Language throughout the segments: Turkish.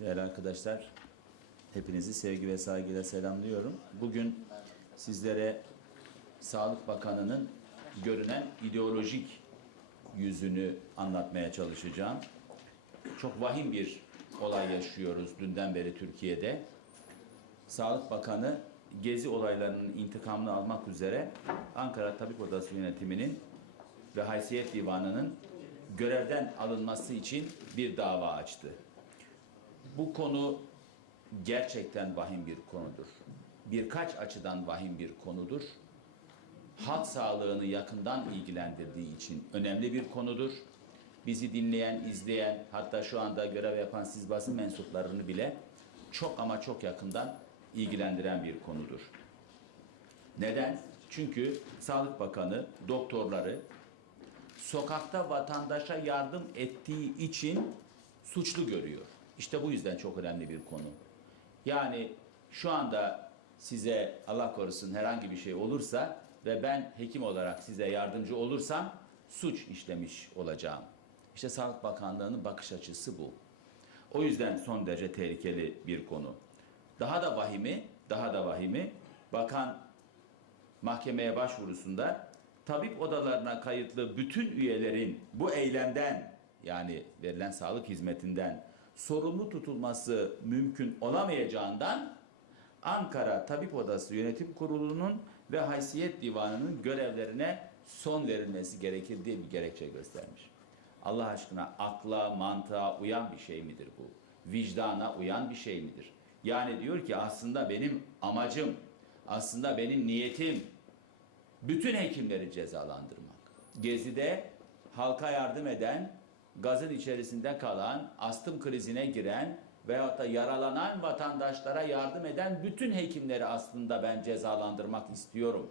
Değerli arkadaşlar, hepinizi sevgi ve saygıyla selamlıyorum. Bugün sizlere Sağlık Bakanı'nın görünen ideolojik yüzünü anlatmaya çalışacağım. Çok vahim bir olay yaşıyoruz dünden beri Türkiye'de. Sağlık Bakanı gezi olaylarının intikamını almak üzere Ankara Tabip Odası yönetiminin ve Haysiyet Divanı'nın görevden alınması için bir dava açtı. Bu konu gerçekten vahim bir konudur. Birkaç açıdan vahim bir konudur. Halk sağlığını yakından ilgilendirdiği için önemli bir konudur. Bizi dinleyen, izleyen, hatta şu anda görev yapan siz basın mensuplarını bile çok ama çok yakından ilgilendiren bir konudur. Neden? Çünkü Sağlık Bakanı doktorları sokakta vatandaşa yardım ettiği için suçlu görüyor. İşte bu yüzden çok önemli bir konu. Yani şu anda size Allah korusun herhangi bir şey olursa ve ben hekim olarak size yardımcı olursam suç işlemiş olacağım. İşte Sağlık Bakanlığı'nın bakış açısı bu. O yüzden son derece tehlikeli bir konu. Daha da vahimi, daha da vahimi bakan mahkemeye başvurusunda tabip odalarına kayıtlı bütün üyelerin bu eylemden yani verilen sağlık hizmetinden sorumlu tutulması mümkün olamayacağından Ankara Tabip Odası Yönetim Kurulu'nun ve Haysiyet Divanı'nın görevlerine son verilmesi gerekir diye bir gerekçe göstermiş. Allah aşkına akla, mantığa uyan bir şey midir bu? Vicdana uyan bir şey midir? Yani diyor ki aslında benim amacım, aslında benim niyetim bütün hekimleri cezalandırmak. Gezi'de halka yardım eden, gazın içerisinde kalan, astım krizine giren veyahut da yaralanan vatandaşlara yardım eden bütün hekimleri aslında ben cezalandırmak istiyorum.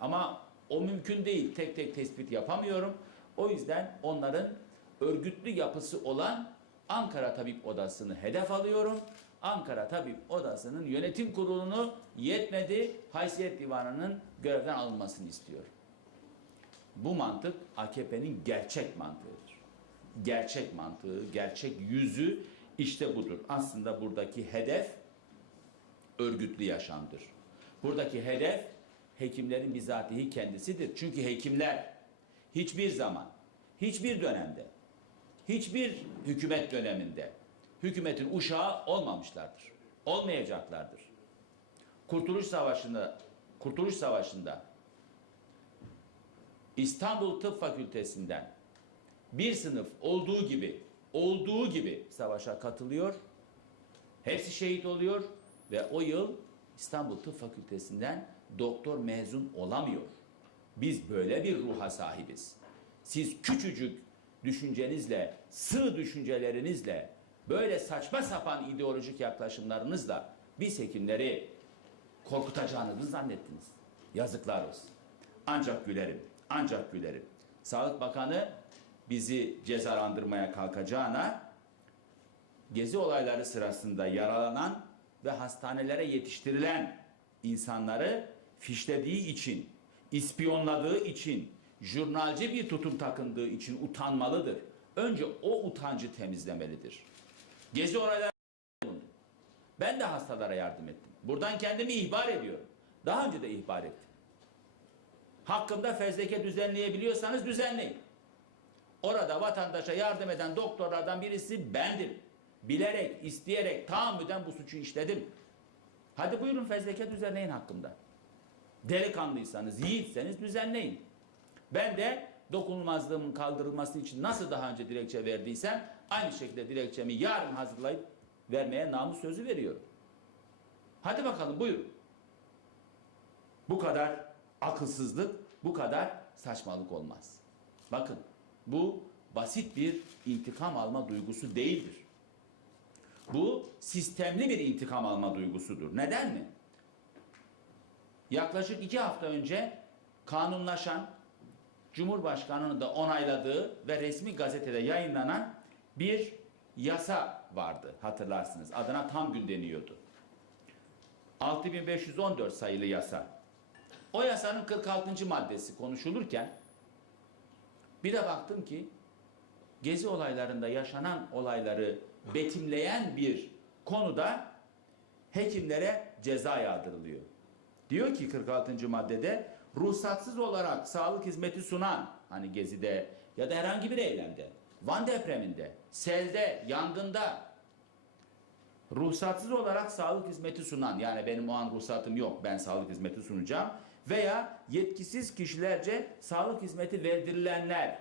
Ama o mümkün değil. Tek tek tespit yapamıyorum. O yüzden onların örgütlü yapısı olan Ankara Tabip Odası'nı hedef alıyorum. Ankara Tabip Odası'nın yönetim kurulunu yetmedi, haysiyet divanının görevden alınmasını istiyor. Bu mantık AKP'nin gerçek mantığıdır. Gerçek mantığı, gerçek yüzü işte budur. Aslında buradaki hedef örgütlü yaşamdır. Buradaki hedef hekimlerin bizatihi kendisidir. Çünkü hekimler hiçbir zaman, hiçbir dönemde, hiçbir hükümet döneminde hükümetin uşağı olmamışlardır. Olmayacaklardır. Kurtuluş Savaşı'nda Kurtuluş Savaşı'nda İstanbul Tıp Fakültesinden bir sınıf olduğu gibi olduğu gibi savaşa katılıyor. Hepsi şehit oluyor ve o yıl İstanbul Tıp Fakültesinden doktor mezun olamıyor. Biz böyle bir ruha sahibiz. Siz küçücük düşüncenizle, sığ düşüncelerinizle, böyle saçma sapan ideolojik yaklaşımlarınızla biz hekimleri korkutacağınızı zannettiniz. Yazıklar olsun. Ancak gülerim, ancak gülerim. Sağlık Bakanı bizi cezalandırmaya kalkacağına gezi olayları sırasında yaralanan ve hastanelere yetiştirilen insanları fişlediği için, ispiyonladığı için, jurnalci bir tutum takındığı için utanmalıdır. Önce o utancı temizlemelidir. Gezi olayları ben de hastalara yardım ettim. Buradan kendimi ihbar ediyorum. Daha önce de ihbar ettim. Hakkımda fezleke düzenleyebiliyorsanız düzenleyin. Orada vatandaşa yardım eden doktorlardan birisi bendim. Bilerek, isteyerek, tahammüden bu suçu işledim. Hadi buyurun fezleke düzenleyin hakkımda. Delikanlıysanız, yiğitseniz düzenleyin. Ben de dokunulmazlığımın kaldırılması için nasıl daha önce dilekçe verdiysem aynı şekilde dilekçemi yarın hazırlayıp vermeye namus sözü veriyorum. Hadi bakalım buyurun. Bu kadar akılsızlık, bu kadar saçmalık olmaz. Bakın bu basit bir intikam alma duygusu değildir. Bu sistemli bir intikam alma duygusudur. Neden mi? Yaklaşık iki hafta önce kanunlaşan, Cumhurbaşkanı'nın da onayladığı ve resmi gazetede yayınlanan bir yasa vardı hatırlarsınız. Adına tam gün deniyordu. 6514 sayılı yasa. O yasanın 46. maddesi konuşulurken bir de baktım ki gezi olaylarında yaşanan olayları betimleyen bir konuda hekimlere ceza yağdırılıyor. Diyor ki 46. maddede ruhsatsız olarak sağlık hizmeti sunan hani gezide ya da herhangi bir eylemde, Van depreminde, selde, yangında ruhsatsız olarak sağlık hizmeti sunan yani benim o an ruhsatım yok ben sağlık hizmeti sunacağım veya yetkisiz kişilerce sağlık hizmeti verdirilenler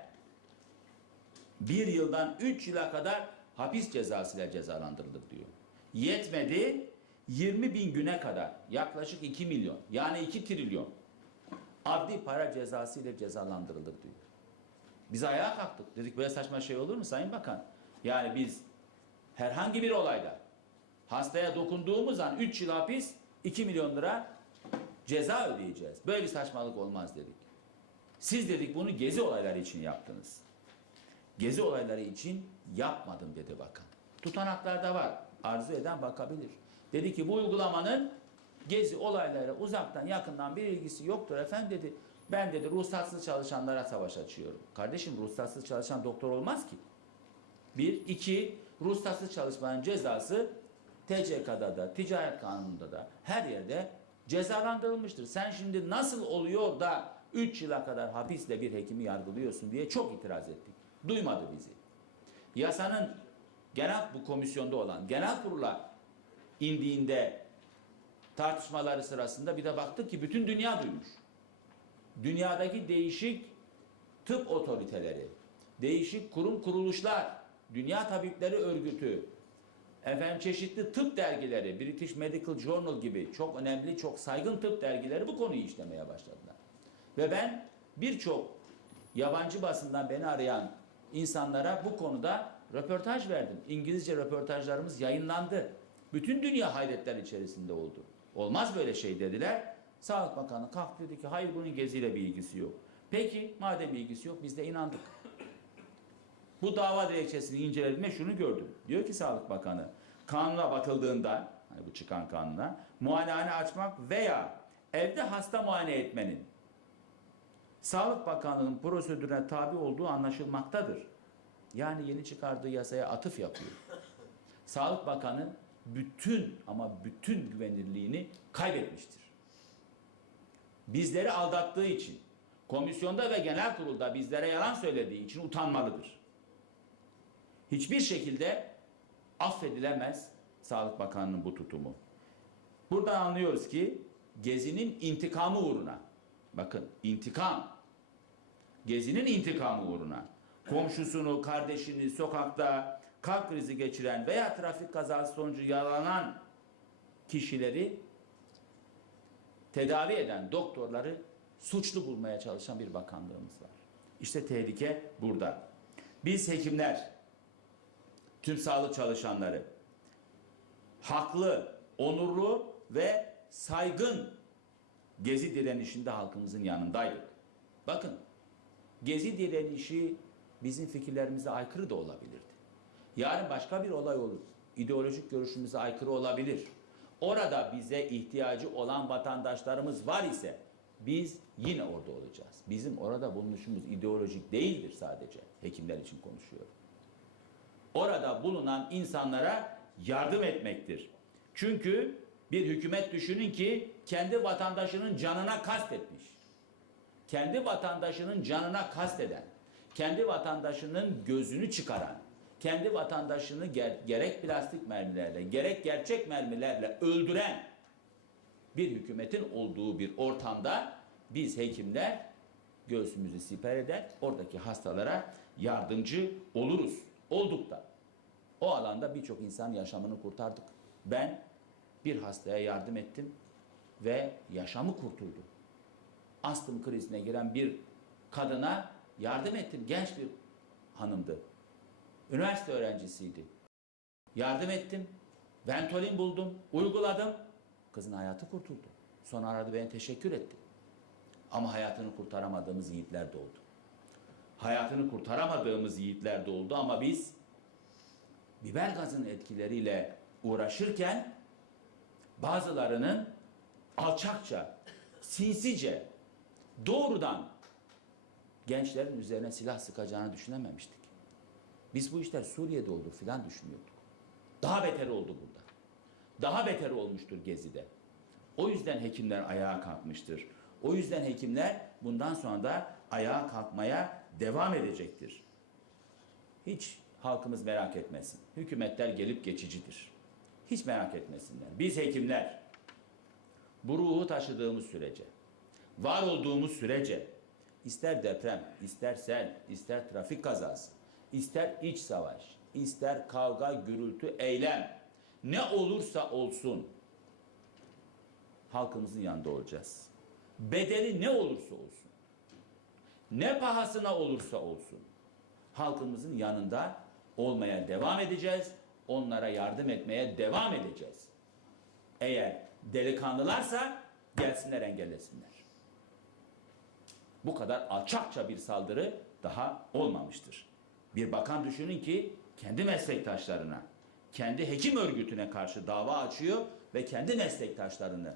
bir yıldan üç yıla kadar hapis cezasıyla cezalandırılır diyor. Yetmedi 20 bin güne kadar yaklaşık 2 milyon yani 2 trilyon adli para cezası ile cezalandırılır diyor. Biz ayağa kalktık. Dedik böyle saçma şey olur mu Sayın Bakan? Yani biz herhangi bir olayda hastaya dokunduğumuz an 3 yıl hapis 2 milyon lira ceza ödeyeceğiz. Böyle bir saçmalık olmaz dedik. Siz dedik bunu gezi olayları için yaptınız. Gezi olayları için yapmadım dedi bakan. Tutanaklarda var. Arzu eden bakabilir. Dedi ki bu uygulamanın gezi olayları uzaktan yakından bir ilgisi yoktur efendim dedi. Ben dedi ruhsatsız çalışanlara savaş açıyorum. Kardeşim ruhsatsız çalışan doktor olmaz ki. Bir, iki, ruhsatsız çalışmanın cezası TCK'da da, ticaret kanununda da her yerde cezalandırılmıştır. Sen şimdi nasıl oluyor da 3 yıla kadar hapisle bir hekimi yargılıyorsun diye çok itiraz ettik. Duymadı bizi. Yasanın genel bu komisyonda olan genel kurula indiğinde tartışmaları sırasında bir de baktık ki bütün dünya duymuş. Dünyadaki değişik tıp otoriteleri, değişik kurum kuruluşlar, Dünya Tabipleri Örgütü, efendim çeşitli tıp dergileri, British Medical Journal gibi çok önemli, çok saygın tıp dergileri bu konuyu işlemeye başladılar. Ve ben birçok yabancı basından beni arayan insanlara bu konuda röportaj verdim. İngilizce röportajlarımız yayınlandı. Bütün dünya hayretler içerisinde oldu. Olmaz böyle şey dediler. Sağlık Bakanı kalktı dedi ki hayır bunun geziyle bir ilgisi yok. Peki madem ilgisi yok biz de inandık. Bu dava dilekçesini incelediğimde şunu gördüm. Diyor ki Sağlık Bakanı kanuna bakıldığında hani bu çıkan kanuna muayenehane açmak veya evde hasta muayene etmenin Sağlık Bakanlığı'nın prosedürüne tabi olduğu anlaşılmaktadır. Yani yeni çıkardığı yasaya atıf yapıyor. Sağlık Bakanı bütün ama bütün güvenirliğini kaybetmiştir. Bizleri aldattığı için, komisyonda ve genel kurulda bizlere yalan söylediği için utanmalıdır. Hiçbir şekilde affedilemez Sağlık Bakanı'nın bu tutumu. Buradan anlıyoruz ki Gezi'nin intikamı uğruna, bakın intikam, Gezi'nin intikamı uğruna komşusunu, kardeşini sokakta kalp krizi geçiren veya trafik kazası sonucu yaralanan kişileri tedavi eden doktorları suçlu bulmaya çalışan bir bakanlığımız var. İşte tehlike burada. Biz hekimler, tüm sağlık çalışanları haklı, onurlu ve saygın gezi direnişinde halkımızın yanındaydık. Bakın, gezi direnişi bizim fikirlerimize aykırı da olabilirdi. Yarın başka bir olay olur. İdeolojik görüşümüze aykırı olabilir. Orada bize ihtiyacı olan vatandaşlarımız var ise biz yine orada olacağız. Bizim orada bulunuşumuz ideolojik değildir sadece. Hekimler için konuşuyorum. Orada bulunan insanlara yardım etmektir. Çünkü bir hükümet düşünün ki kendi vatandaşının canına kastetmiş. Kendi vatandaşının canına kasteden, kendi vatandaşının gözünü çıkaran, kendi vatandaşını ger- gerek plastik mermilerle, gerek gerçek mermilerle öldüren bir hükümetin olduğu bir ortamda biz hekimler göğsümüzü siper eder, oradaki hastalara yardımcı oluruz. Olduk da. O alanda birçok insan yaşamını kurtardık. Ben bir hastaya yardım ettim ve yaşamı kurtuldu. Astım krizine giren bir kadına yardım ettim. Genç bir hanımdı. Üniversite öğrencisiydi. Yardım ettim. Ventolin buldum, uyguladım. Kızın hayatı kurtuldu. Sonra aradı beni teşekkür etti. Ama hayatını kurtaramadığımız yiğitler de oldu. Hayatını kurtaramadığımız yiğitler de oldu ama biz biber gazının etkileriyle uğraşırken bazılarının alçakça, sinsice, doğrudan gençlerin üzerine silah sıkacağını düşünememiştik. Biz bu işler Suriye'de oldu filan düşünüyorduk. Daha beter oldu burada. Daha beter olmuştur Gezi'de. O yüzden hekimler ayağa kalkmıştır. O yüzden hekimler bundan sonra da ayağa kalkmaya devam edecektir. Hiç halkımız merak etmesin. Hükümetler gelip geçicidir. Hiç merak etmesinler. Biz hekimler bu ruhu taşıdığımız sürece, var olduğumuz sürece ister deprem, ister sel, ister trafik kazası, ister iç savaş, ister kavga, gürültü, eylem ne olursa olsun halkımızın yanında olacağız. Bedeli ne olursa olsun, ne pahasına olursa olsun halkımızın yanında olmaya devam edeceğiz. Onlara yardım etmeye devam edeceğiz. Eğer delikanlılarsa gelsinler engellesinler. Bu kadar alçakça bir saldırı daha olmamıştır. Bir bakan düşünün ki kendi meslektaşlarına, kendi hekim örgütüne karşı dava açıyor ve kendi meslektaşlarını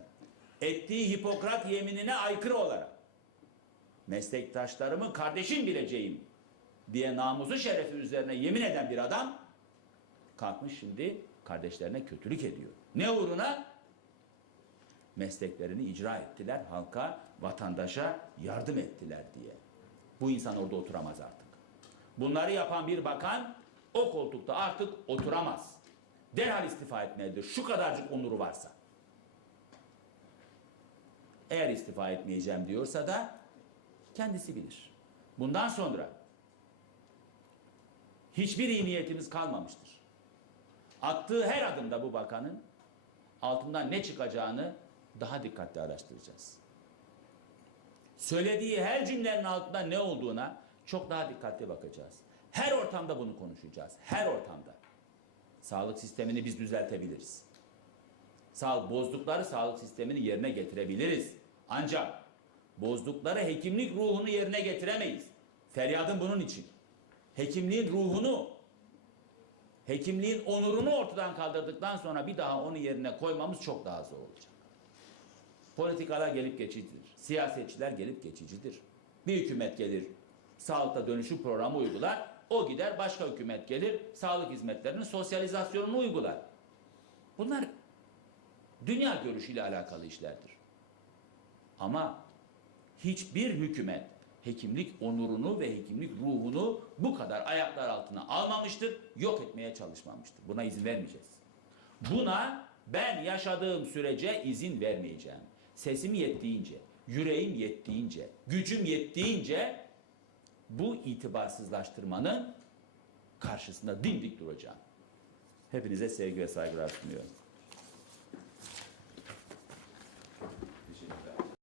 ettiği Hipokrat yeminine aykırı olarak meslektaşlarımı kardeşim bileceğim diye namusu şerefi üzerine yemin eden bir adam kalkmış şimdi kardeşlerine kötülük ediyor. Ne uğruna? Mesleklerini icra ettiler, halka, vatandaşa yardım ettiler diye. Bu insan orada oturamaz artık. Bunları yapan bir bakan o koltukta artık oturamaz. Derhal istifa etmelidir. Şu kadarcık onuru varsa. Eğer istifa etmeyeceğim diyorsa da kendisi bilir. Bundan sonra hiçbir iyi niyetimiz kalmamıştır. Attığı her adımda bu bakanın altından ne çıkacağını daha dikkatli araştıracağız. Söylediği her cümlenin altında ne olduğuna çok daha dikkatli bakacağız. Her ortamda bunu konuşacağız. Her ortamda. Sağlık sistemini biz düzeltebiliriz. Sağ, bozdukları sağlık sistemini yerine getirebiliriz. Ancak bozdukları hekimlik ruhunu yerine getiremeyiz. Feryadım bunun için. Hekimliğin ruhunu, hekimliğin onurunu ortadan kaldırdıktan sonra bir daha onu yerine koymamız çok daha zor olacak. Politikalar gelip geçicidir. Siyasetçiler gelip geçicidir. Bir hükümet gelir, sağlıkta dönüşüm programı uygular. O gider başka hükümet gelir, sağlık hizmetlerinin sosyalizasyonunu uygular. Bunlar dünya görüşüyle alakalı işlerdir. Ama hiçbir hükümet hekimlik onurunu ve hekimlik ruhunu bu kadar ayaklar altına almamıştır, yok etmeye çalışmamıştır. Buna izin vermeyeceğiz. Buna ben yaşadığım sürece izin vermeyeceğim. Sesim yettiğince, yüreğim yettiğince, gücüm yettiğince bu itibarsızlaştırmanın karşısında dimdik duracağım. Hepinize sevgi ve saygılar sunuyorum.